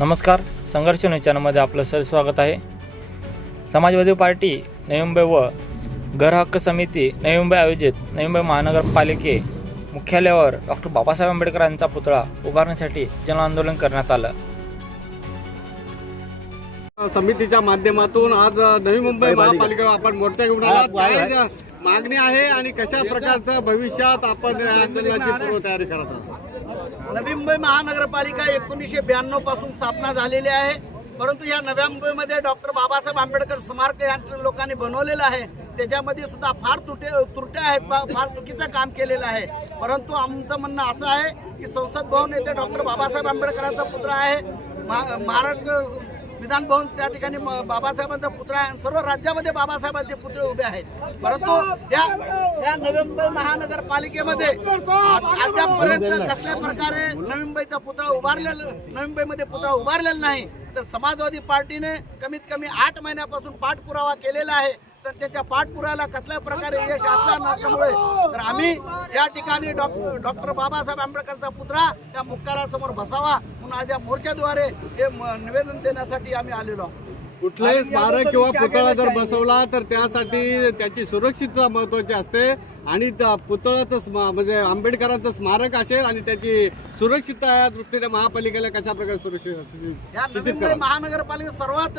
नमस्कार संघर्ष न्यूज चॅनलमध्ये आपलं सर स्वागत आहे. समाजवादी पार्टी नवी मुंबई व घर हक्क समिती नवी मुंबई आयोजित नवी मुंबई महानगरपालिके मुख्यालयावर डॉक्टर बाबासाहेब आंबेडकरांचा पुतळा उभारण्यासाठी जन आंदोलन करण्यात आलं. समितीच्या माध्यमातून आज नवी मुंबई महापालिका आपण मोर्चा घेऊन मागणी आहे आणि कशा प्रकारचं भविष्यात आपण या आंदोलनाची पूर्वतयारी करत आहात? नवी मुंबई महानगरपालिका एकोणीसशे ब्याण्णवपासून स्थापना झालेली आहे. परंतु या नव्या मुंबईमध्ये डॉक्टर बाबासाहेब आंबेडकर स्मारक या लोकांनी बनवलेलं आहे. त्याच्यामध्ये सुद्धा फार तुटे त्रुट्या आहेत फार चुकीचं काम केलेलं आहे. परंतु आमचं म्हणणं असं आहे की संसद भवन येथे डॉक्टर बाबासाहेब आंबेडकरांचा पुत्र आहे. महा- महाराष्ट्र विधान भवन त्या ठिकाणी बाबासाहेबांचा पुतळा आहे सर्व राज्यामध्ये बाबासाहेबांचे पुतळे उभे आहेत. परंतु या या नवी मुंबई महानगरपालिकेमध्ये अद्यापपर्यंत कसल्या प्रकारे नवी मुंबईचा पुतळा उभारलेला नवी मुंबईमध्ये पुतळा उभारलेला नाही तर समाजवादी पार्टीने कमीत कमी आठ महिन्यापासून पाठपुरावा केलेला आहे. तर त्याच्या पाठपुराव्याला कसल्या प्रकारे यश असल्या नसल्यामुळे तर आम्ही या ठिकाणी डॉक्टर डॉक्टर बाबासाहेब आंबेडकरचा पुतळा त्या मुक्कारासमोर बसावा म्हणून आज या मोर्चाद्वारे हे निवेदन देण्यासाठी आम्ही आलेलो आहोत. कुठलाही स्मारक किंवा पुतळा जर बसवला तर त्यासाठी त्याची सुरक्षितता महत्वाची असते. आणि त्या पुतळ्याचं स्मा- म्हणजे आंबेडकरांचं स्मारक असेल आणि त्याची सुरक्षितता या दृष्टीने महापालिकेला कशा प्रकारे सुरक्षित महानगरपालिका सर्वात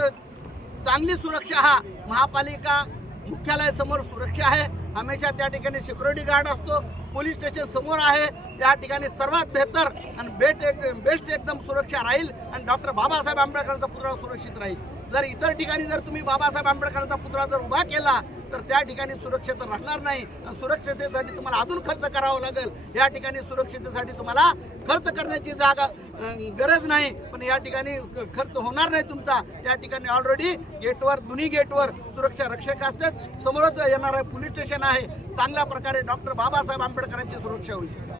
चांगली सुरक्षा हा महापालिका मुख्यालयासमोर सुरक्षा आहे. हमेशा त्या ठिकाणी सिक्युरिटी गार्ड असतो. पोलीस स्टेशन समोर आहे. त्या ठिकाणी सर्वात बेहतर आणि बेट एक बेस्ट एकदम सुरक्षा राहील आणि डॉक्टर बाबासाहेब आंबेडकरांचा पुतळा सुरक्षित राहील. जर इतर ठिकाणी जर तुम्ही बाबासाहेब आंबेडकरांचा पुतळा जर उभा केला तर त्या ठिकाणी सुरक्षित राहणार नाही. आणि सुरक्षिततेसाठी तुम्हाला अजून खर्च करावा लागेल. या ठिकाणी सुरक्षिततेसाठी तुम्हाला खर्च करण्याची जागा गरज नाही. पण या ठिकाणी खर्च होणार नाही तुमचा. या ठिकाणी ऑलरेडी गेटवर दोन्ही गेटवर सुरक्षा रक्षक असतात. समोरच येणार आहे पोलीस स्टेशन आहे. चांगल्या प्रकारे डॉक्टर बाबासाहेब आंबेडकरांची सुरक्षा होईल.